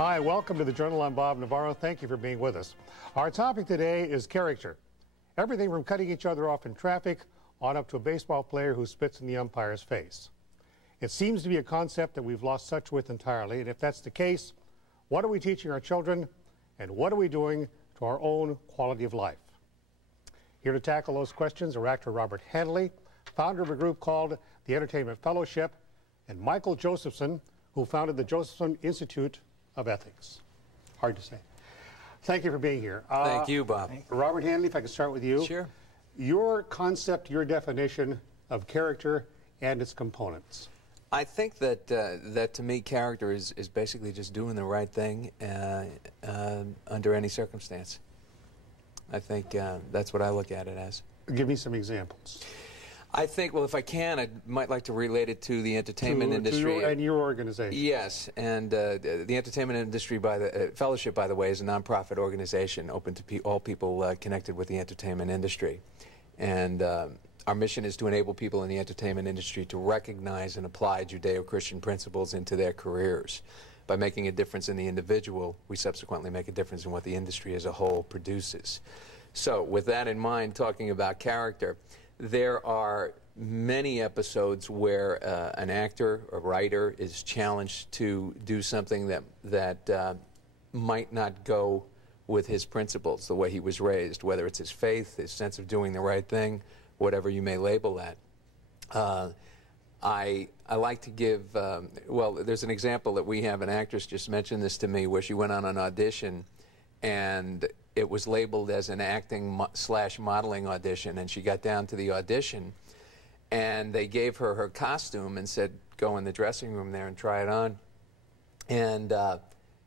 Hi, welcome to the Journal. I'm Bob Navarro. Thank you for being with us. Our topic today is character. Everything from cutting each other off in traffic on up to a baseball player who spits in the umpire's face. It seems to be a concept that we've lost touch with entirely, and if that's the case, what are we teaching our children, and what are we doing to our own quality of life? Here to tackle those questions are actor Robert Hanley, founder of a group called the Entertainment Fellowship, and Michael Josephson, who founded the Josephson Institute of Ethics. Hard to say. Thank you for being here. Thank you, Bob. Robert Hanley, if I could start with you. Sure. Your concept, your definition of character and its components. I think that that to me, character is basically just doing the right thing under any circumstance. I think that's what I look at it as. Give me some examples. I think, well, if I can, I might like to relate it to the entertainment industry. And your organization. Yes, and the Entertainment Industry by the Fellowship, by the way, is a nonprofit organization open to all people connected with the entertainment industry. And our mission is to enable people in the entertainment industry to recognize and apply Judeo-Christian principles into their careers. By making a difference in the individual, we subsequently make a difference in what the industry as a whole produces. So, with that in mind, talking about character, there are many episodes where an actor, a writer, is challenged to do something that might not go with his principles, the way he was raised, whether it's his faith, his sense of doing the right thing, whatever you may label that. I like to give, well, there's an example that we have. An actress just mentioned this to me where she went on an audition and it was labeled as an acting / modeling audition, and she got down to the audition and they gave her her costume and said, go in the dressing room there and try it on. And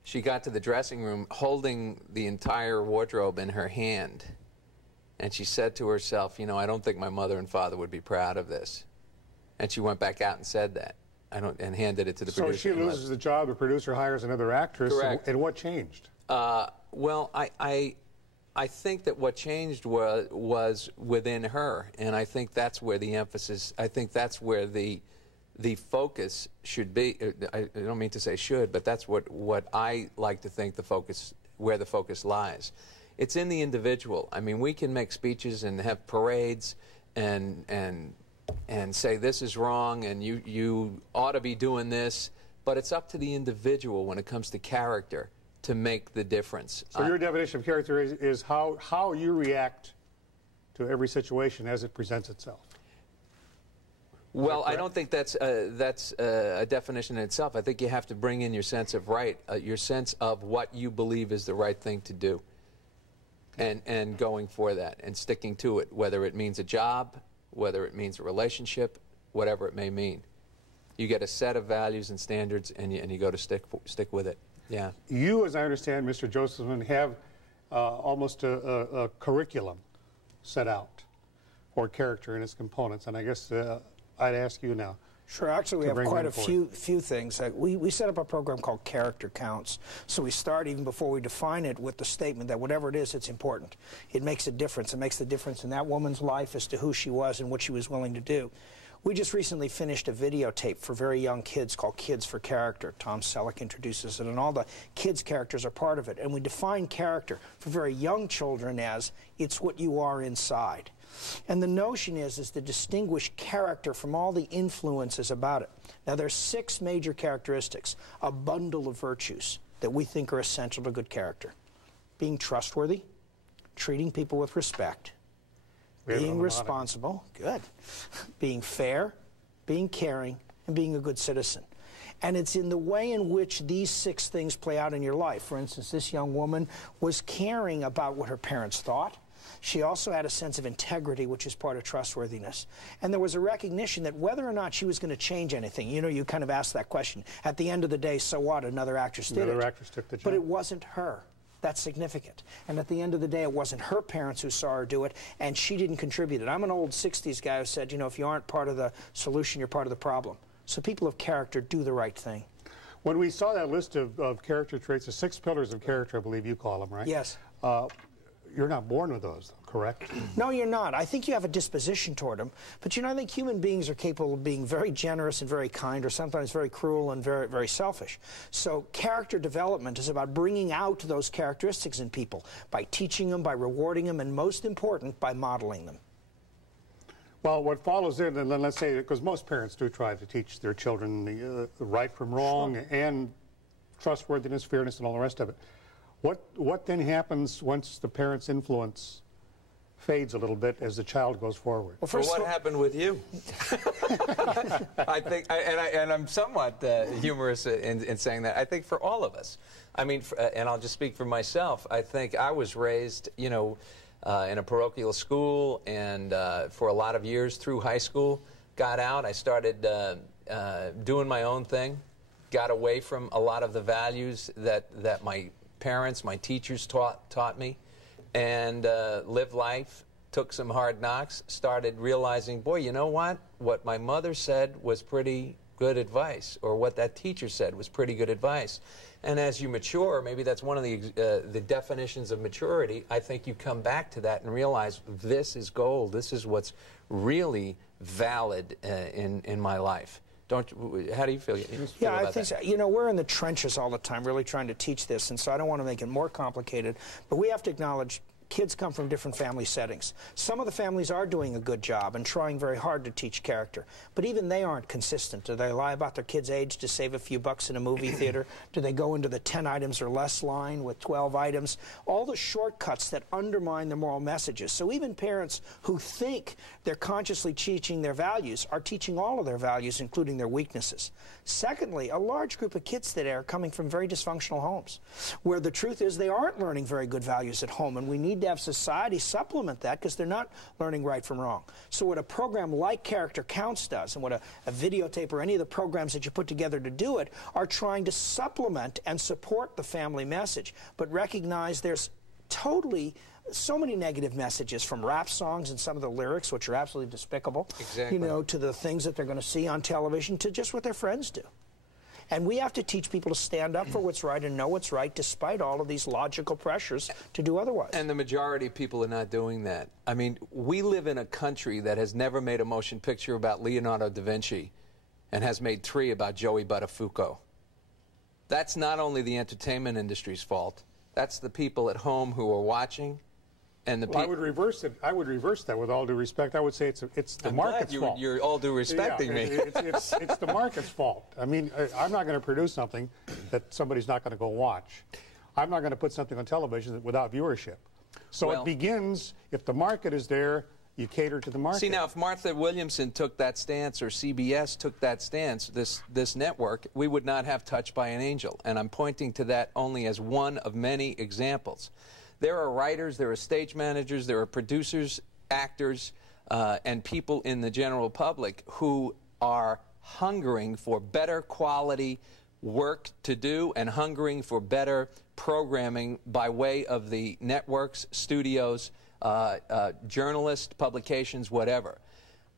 she got to the dressing room holding the entire wardrobe in her hand, and she said to herself, you know, I don't think my mother and father would be proud of this. And she went back out and said that, and handed it to the producer. So she loses the job, the producer hires another actress. Correct. And what changed? Well, I think that what changed was within her, and I think that's where the emphasis, I think that's where the focus should be. I don't mean to say should, but that's what I like to think where the focus lies. It's in the individual. I mean, we can make speeches and have parades and say this is wrong and you ought to be doing this, but it's up to the individual when it comes to character to make the difference. So your definition of character is how you react to every situation as it presents itself. Well, I don't think that's a definition in itself. I think you have to bring in your sense of right, your sense of what you believe is the right thing to do, and going for that and sticking to it, whether it means a job, whether it means a relationship, whatever it may mean. You get a set of values and standards, and you go to stick with it. Yeah. You, as I understand, Mr. Josephson, have almost a curriculum set out for character and its components, and I guess I'd ask you now. Sure. Actually, we have quite a few things. We set up a program called Character Counts. So we start, even before we define it, with the statement that whatever it is, it's important. It makes a difference. It makes the difference in that woman's life as to who she was and what she was willing to do. We just recently finished a videotape for very young kids called Kids for Character. Tom Selleck introduces it, and all the kids' characters are part of it. And we define character for very young children as it's what you are inside. And the notion is to distinguish character from all the influences about it. Now, there's 6 major characteristics, a bundle of virtues that we think are essential to good character. Being trustworthy, treating people with respect, being responsible, good, being fair, being caring, and being a good citizen. And it's in the way in which these 6 things play out in your life. For instance, this young woman was caring about what her parents thought. She also had a sense of integrity, which is part of trustworthiness. And there was a recognition that whether or not she was going to change anything, you know, you kind of asked that question. At the end of the day, so what? Another actress did it. Another actress took the job. But it wasn't her. That's significant. And at the end of the day, it wasn't her parents who saw her do it, and she didn't contribute it. I'm an old 60s guy who said, you know, if you aren't part of the solution, you're part of the problem. So people of character do the right thing. When we saw that list of character traits, the 6 pillars of character, I believe you call them, right? Yes. you're not born with those, correct? No, you're not. I think you have a disposition toward them. But, you know, I think human beings are capable of being very generous and very kind, or sometimes very cruel and very, very selfish. So character development is about bringing out those characteristics in people by teaching them, by rewarding them, and most important, by modeling them. Well, what follows in, and then let's say, because most parents do try to teach their children the right from wrong, sure, and trustworthiness, fairness, and all the rest of it. What then happens once the parents' influence fades a little bit as the child goes forward? Well, first, what happened with you? I think, and I'm somewhat humorous in saying that. I think for all of us, I mean, and I'll just speak for myself. I think I was raised, you know, in a parochial school, and for a lot of years through high school, got out. I started doing my own thing, got away from a lot of the values that my parents, my teachers taught me, and lived life, took some hard knocks, started realizing, boy, you know what my mother said was pretty good advice, or what that teacher said was pretty good advice. And as you mature, maybe that's one of the definitions of maturity, I think you come back to that and realize this is gold, this is what's really valid in my life. How do you feel? Yeah, I think so. You know, we're in the trenches all the time really trying to teach this, and so I don't want to make it more complicated, but we have to acknowledge kids come from different family settings. Some of the families are doing a good job and trying very hard to teach character, but even they aren't consistent. Do they lie about their kid's age to save a few bucks in a movie theater? Do they go into the 10 items or less line with 12 items? All the shortcuts that undermine the moral messages. So even parents who think they're consciously teaching their values are teaching all of their values, including their weaknesses. Secondly, a large group of kids today are coming from very dysfunctional homes, where the truth is they aren't learning very good values at home, and we need to have society supplement that because they're not learning right from wrong. So what a program like Character Counts does, and what a videotape or any of the programs that you put together to do it, are trying to supplement and support the family message, but recognize there's so many negative messages, from rap songs and some of the lyrics, which are absolutely despicable, exactly, you know, to the things that they're going to see on television, to just what their friends do. And we have to teach people to stand up for what's right and know what's right, despite all of these logical pressures to do otherwise. And the majority of people are not doing that. I mean, we live in a country that has never made a motion picture about Leonardo da Vinci and has made 3 about Joey Buttafuoco. That's not only the entertainment industry's fault. That's the people at home who are watching. And the I would reverse it. I would reverse that with all due respect. I would say it's the market's fault. You're all due respecting me. It's the market's fault. I mean, I'm not going to produce something that somebody's not going to go watch. I'm not going to put something on television without viewership. So it begins, if the market is there, you cater to the market. See, now, if Martha Williamson took that stance, or CBS took that stance, this network, we would not have Touched by an Angel. And I'm pointing to that only as one of many examples. There are writers, there are stage managers, there are producers, actors, and people in the general public who are hungering for better quality work to do and hungering for better programming by way of the networks, studios, journalists, publications, whatever.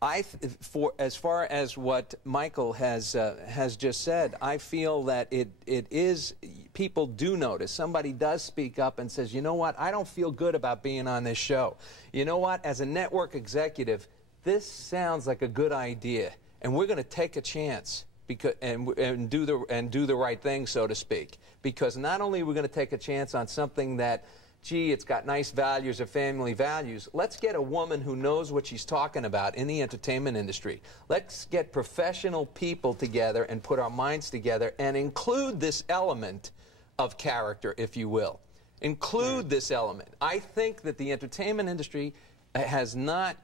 As far as what Michael has just said, I feel that it is, people do notice. Somebody does speak up and says, you know what, I don't feel good about being on this show. You know what, as a network executive, this sounds like a good idea, and we're going to take a chance and do the right thing, so to speak. Because not only are we going to take a chance on something that, gee, it's got nice values or family values. Let's get a woman who knows what she's talking about in the entertainment industry. Let's get professional people together and put our minds together and include this element of character, if you will. Include this element. I think that the entertainment industry has not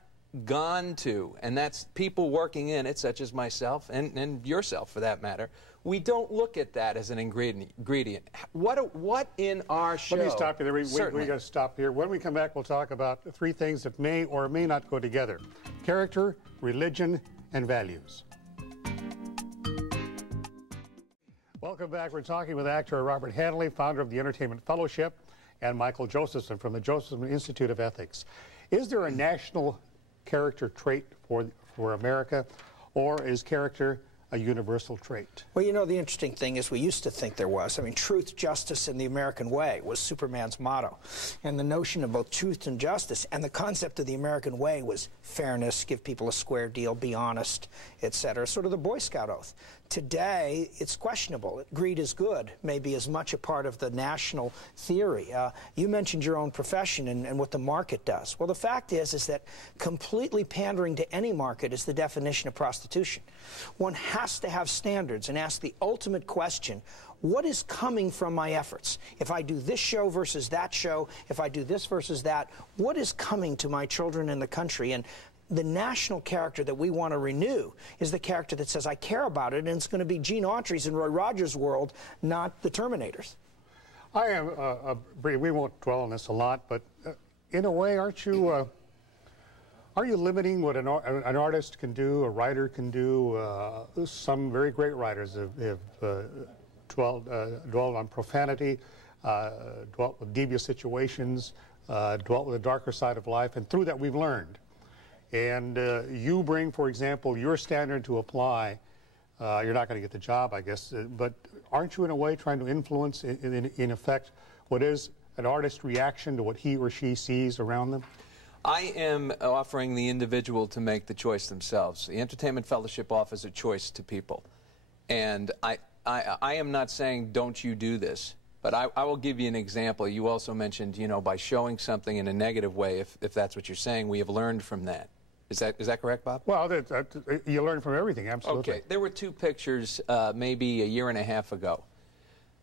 gone to, and that's people working in it, such as myself and yourself for that matter, we don't look at that as an ingredient. What in our show... Let me stop you there. We got to stop here. When we come back, we'll talk about 3 things that may or may not go together: character, religion, and values. Welcome back. We're talking with actor Robert Hanley, founder of the Entertainment Fellowship, and Michael Josephson from the Josephson Institute of Ethics. Is there a national character trait for America, or is character a universal trait? Well, you know, the interesting thing is we used to think there was. I mean, truth, justice, and the American way was Superman's motto. And the notion of both truth and justice and the concept of the American way was fairness, give people a square deal, be honest, etc. Sort of the Boy Scout oath. Today, it's questionable. Greed is good, maybe as much a part of the national theory. You mentioned your own profession and what the market does. Well, the fact is that completely pandering to any market is the definition of prostitution. One has to have standards and ask the ultimate question, what is coming from my efforts? If I do this show versus that show, if I do this versus that, what is coming to my children and the country? And the national character that we want to renew is the character that says, I care about it, and it's going to be Gene Autry's and Roy Rogers' world, not the Terminators. I am, we won't dwell on this a lot, but in a way, are you limiting what an artist can do, a writer can do? Some very great writers have dwelled on profanity, dwelt with devious situations, dwelt with the darker side of life, and through that we've learned. And you bring, for example, your standard to apply. You're not going to get the job, I guess, but aren't you in a way trying to influence, in effect, what is an artist's reaction to what he or she sees around them? I am offering the individual to make the choice themselves. The Entertainment Fellowship offers a choice to people. And I am not saying, don't you do this. But I will give you an example. You also mentioned, you know, by showing something in a negative way, if that's what you're saying, we have learned from that. Is that correct, Bob? Well, you learn from everything, absolutely. Okay. There were two pictures maybe a year and a half ago.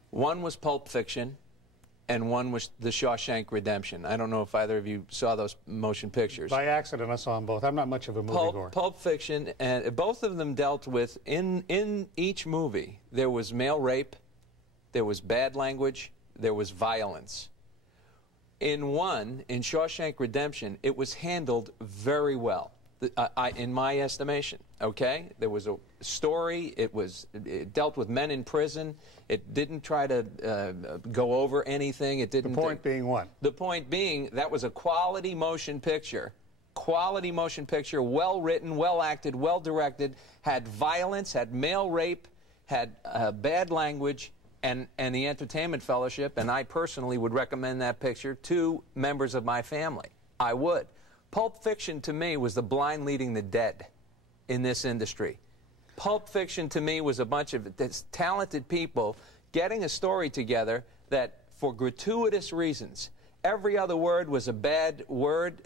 One was Pulp Fiction, and one was The Shawshank Redemption. I don't know if either of you saw those motion pictures. By accident, I saw them both. I'm not much of a moviegoer. Pulp Fiction, and both of them dealt with, in each movie, there was male rape, there was bad language, there was violence. In Shawshank Redemption, it was handled very well, in my estimation, okay? There was a story, it dealt with men in prison, it didn't try to go over anything, it didn't... The point being what? The point being, that was a quality motion picture, well written, well acted, well directed, had violence, had male rape, had bad language, and the Entertainment Fellowship, and I personally would recommend that picture to members of my family. I would. Pulp Fiction, to me, was the blind leading the dead in this industry. Pulp Fiction, to me, was a bunch of talented people getting a story together that, for gratuitous reasons, every other word was a bad word,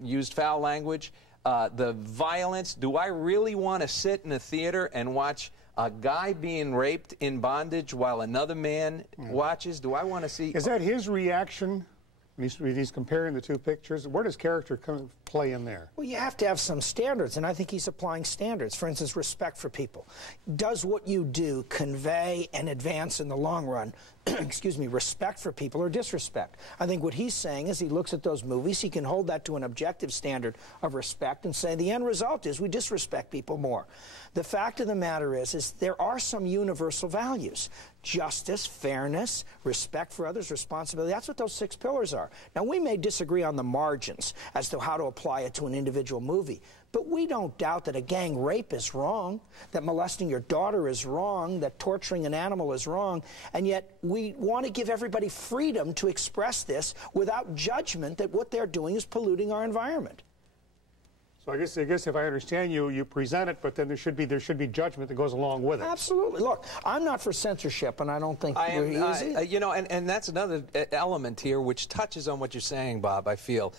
used foul language. The violence, do I really want to sit in a theater and watch a guy being raped in bondage while another man watches? Do I want to see... Is that his reaction when he's comparing the two pictures? Where does character play in there? Well, you have to have some standards, and I think he's applying standards. For instance, respect for people. Does what you do convey and advance in the long run, excuse me, respect for people or disrespect? I think what he's saying is he looks at those movies, he can hold that to an objective standard of respect and say the end result is we disrespect people more. The fact of the matter is there are some universal values. Justice, fairness, respect for others, responsibility. That's what those 6 pillars are. Now, we may disagree on the margins as to how to apply it to an individual movie, but we don't doubt that a gang rape is wrong, that molesting your daughter is wrong, that torturing an animal is wrong, and yet we want to give everybody freedom to express this without judgment that what they're doing is polluting our environment. So I guess if I understand you, you present it, but then there should be judgment that goes along with it. Absolutely. Look, I'm not for censorship, and I don't think he is. You know, and that's another element here which touches on what you're saying, Bob, I feel.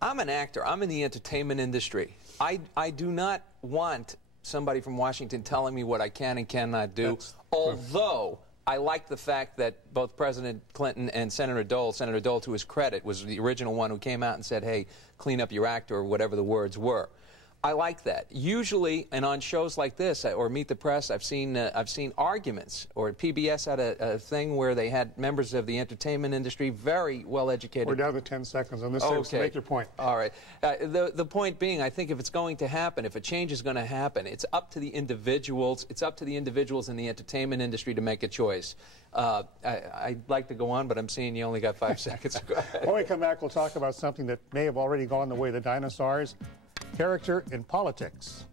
I'm an actor. I'm in the entertainment industry. I do not want somebody from Washington telling me what I can and cannot do, although I like the fact that both President Clinton and Senator Dole, to his credit, was the original one who came out and said, hey, clean up your act, or whatever the words were. I like that. Usually, and on shows like this, or Meet the Press, I've seen arguments, or PBS had a thing where they had members of the entertainment industry, very well educated. We're down to 10 seconds on this, so make your point. All right. The point being, I think if it's going to happen, if a change is going to happen, it's up to the individuals. It's up to the individuals in the entertainment industry to make a choice. I'd like to go on, but I'm seeing you only got 5 seconds. Go ahead. When we come back, we'll talk about something that may have already gone the way of the dinosaurs. Character in politics.